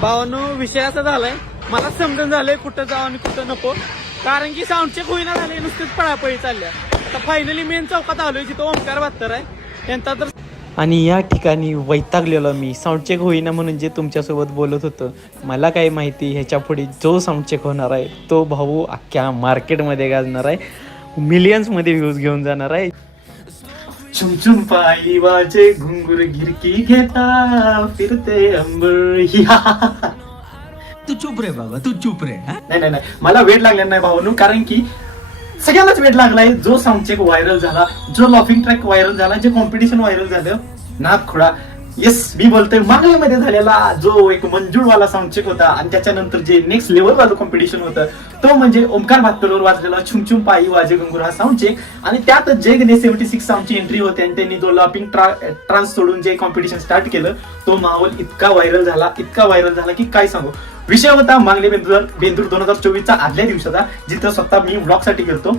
भावानो विषय असा झालाय, मला समजून झालंय कुठं जावं आणि कुठं नको. कारण की साऊंड चेक होईना झाले, नुसतेच पळापळी चालल्या. आता फायनली मेन चौकात आलोय जिथं ओमकार बहात्तर आहे त्यांचा तर. आणि या ठिकाणी वैतागलेलो मी. साऊंड चेक होईना म्हणून जे तुमच्यासोबत बोलत होतं, मला काय माहिती ह्याच्या पुढे जो साऊंड चेक होणार आहे तो भाऊ अख्ख्या मार्केटमध्ये गाजणार आहे, मिलियन्समध्ये व्ह्यूज घेऊन जाणार आहे. चुमचुम पायी वाजे घुंगुर गिरकी घेता फिरते अंबर. तू चुप रे बाबा, तू चुप रे. नाही नाही नाही, मला वेट लागला नाही भावानू. कारण की सगळ्यांनाच वेट लागलाय. जो साऊंड चेक व्हायरल झाला, जो लॉफिंग ट्रॅक व्हायरल झाला, जे कॉम्पिटिशन व्हायरल झालं, नाथ खुडा. येस, मी बोलतोय मागल्यामध्ये झालेला जो एक मंजूळवाला साऊंड चेक होता आणि त्याच्यानंतर जे नेक्स्ट लेवल वालं कॉम्पिटिशन होतं तो म्हणजे ओमकार बहात्तरवर वाजलेला छुमछुम पायी वाजे घुंगूर हा साऊंड चेक. आणि त्यात जे 76 साऊंडची एंट्री होते आणि त्यांनी जो लॉपिंग ट्रान्स सोडून जे कॉम्पिटिशन स्टार्ट केलं, तो माहोल इतका व्हायरल झाला की काय सांगू. विषय होता मागले बेंदूर 2024चा आदल्या दिवसाचा, जिथं स्वतः मी व्लॉग साठी गेलतो.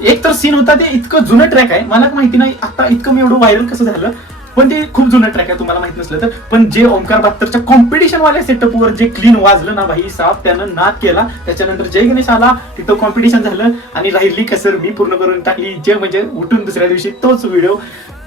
एक तर सीन होता, ते इतकं जुनं ट्रॅक आहे, मला माहिती नाही आता इतकं मी एवढं व्हायरल कसं झालं, पण ते खूप जुनं ट्रॅक आहे तुम्हाला माहित नसलं तर. पण जे ओमकार बहात्तरच्या कॉम्पिटिशन वाल्या सेटअपवर जे क्लीन वाजलं ना भाई साहेब, त्यानं नाद केला. त्याच्यानंतर जय गणेश आला, तिथं कॉम्पिटिशन झालं आणि राहिली कसर मी पूर्ण करून टाकली. जे म्हणजे उठून दुसऱ्या दिवशी तोच व्हिडिओ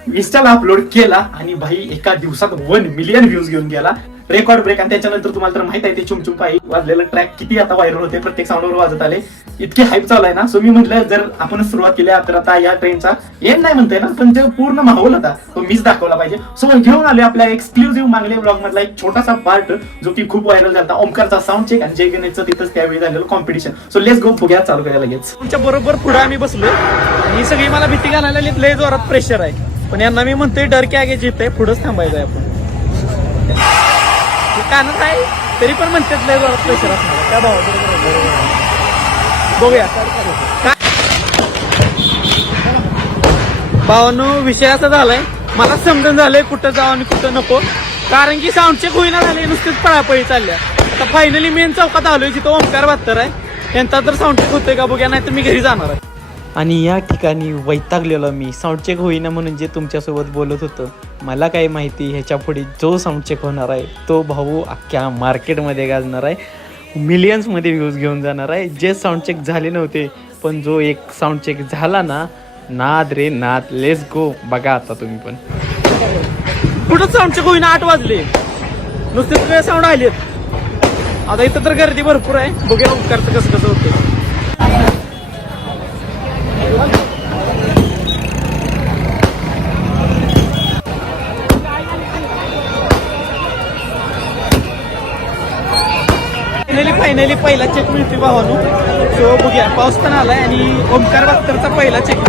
इन्स्टाला अपलोड केला आणि भाई एका दिवसात 1 मिलियन व्ह्यूज घेऊन गेला, रेकॉर्ड ब्रेक. आणि त्याच्यानंतर तुम्हाला तर माहित आहे ते चुमचुम पायी वाजलेलं ट्रॅक किती आता व्हायरल होते, प्रत्येक साऊंडवर वाजत आले, इतकी हाईप चालू आहे ना. सो मी म्हटलं जर आपण सुरुवात केली तर आता या ट्रेनचा एंड नाही म्हणताय ना, पण जे पूर्ण माहोल होता तो मीच दाखवला पाहिजे. सो घेऊन आले आपल्या एक्सक्लुझिव्ह मागले ब्लॉग मधला एक छोटासा पार्ट जो की खूप व्हायरल झाला, ओमकारचा साऊंड चेक आणि जय गणेशचं तिथंच त्यावेळी झालेलं कॉम्पिटिशन. सो लेट्स गो, बघूया चालू करायला लगेच. तुमच्या बरोबर पुढे आम्ही बसलो आणि सगळी मला भीती घालायला लय जोरात प्रेशर आहे, पण यांना मी म्हणतोय डर के आगे जीत आहे, पुढेच थांबायचं आहे आपण. कानच आहे तरी पण म्हणतात लय जोरात प्रेशर असणार त्या भावा. बघूया भावानो विषय असा झालाय, मला समजून झालंय कुठं जावं आणि कुठं नको. कारण की साऊंड चेक होईना झाले, नुसतेच पळापळी चालल्या. आता फायनली मेन चौकात आलोय जिथं ओमकार बहात्तर आहे त्यांचा तर साऊंड चेक होतोय का बघूया, नाही तर मी घरी जाणार आहे. आणि या ठिकाणी वैतागलेलो मी. साऊंड चेक होईना म्हणून जे तुमच्यासोबत बोलत होतं, मला काय माहिती ह्याच्या पुढे जो साऊंड चेक होणार आहे तो भाऊ अख्ख्या मार्केटमध्ये गाजणार आहे, मिलियन्समध्ये व्ह्यूज घेऊन जाणार आहे. जे साऊंड चेक झाले नव्हते, पण जो एक साऊंड चेक झाला ना, नाद रे नाद. लेट्स गो, बघा आता तुम्ही पण. कुठंच साऊंड चेक होईना, 8 वाजले, नुसते सगळे साऊंड आलेत. आता इथं तर गर्दी भरपूर आहे, बघूया ओमकारचं कसं कसं होतं. फायनली पहिला चेक मिळतोय भावानो. सो बघूया, पाऊस पण आलाय आणि ओमकार बहात्तरचा पहिला चेक.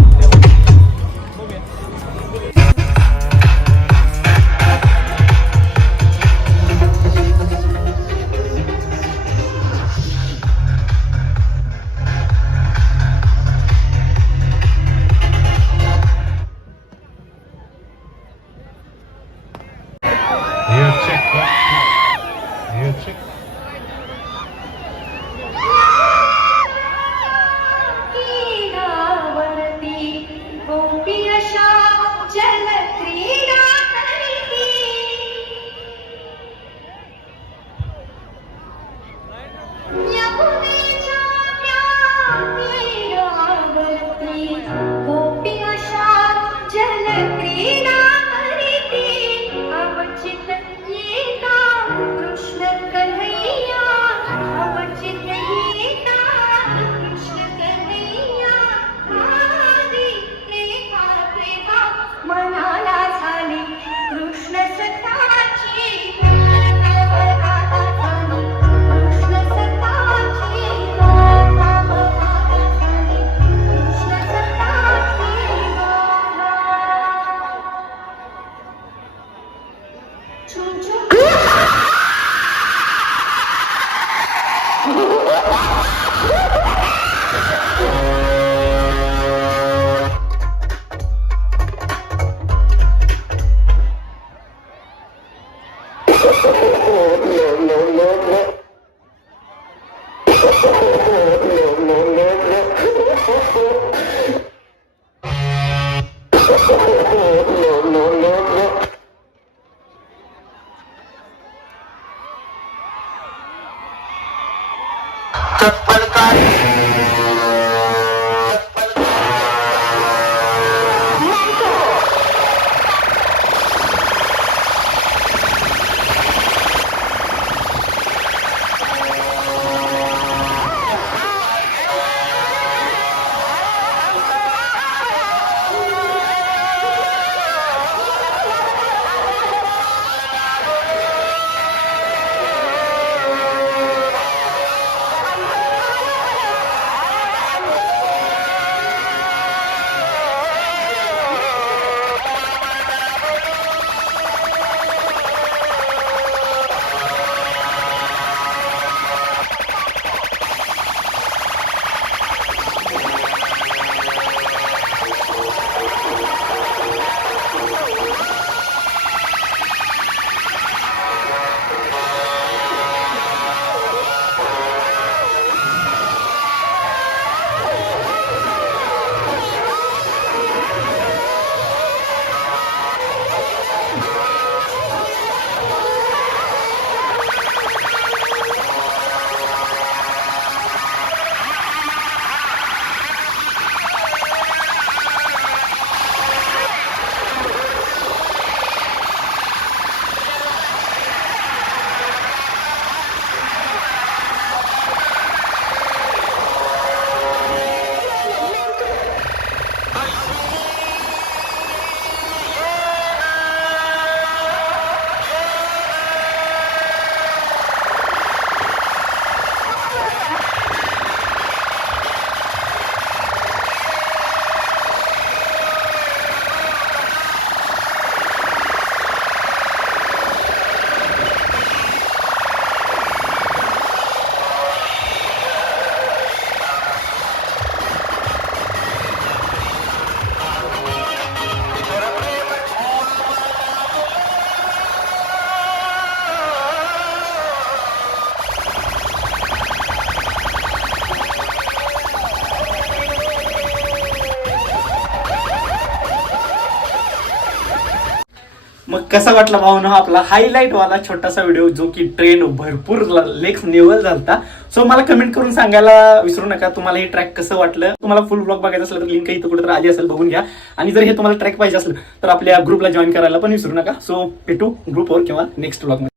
मग कसा वाटला भावना आपला हायलाइट वाला छोटासा व्हिडिओ, जो की ट्रेन भरपूर लेक्स लेवल झालता. सो मला कमेंट करून सांगायला विसरू नका तुम्हाला हे ट्रॅक कसं वाटलं. तुम्हाला फुल ब्लॉग बघायचं असेल तर लिंक इथं कुठे आली असेल, बघून घ्या. आणि जर हे तुम्हाला ट्रॅक पाहिजे असेल तर आपल्या ग्रुपला जॉईन करायला पण विसरू नका. सो भेटू ग्रुपवर किंवा नेक्स्ट ब्लॉग मध्ये.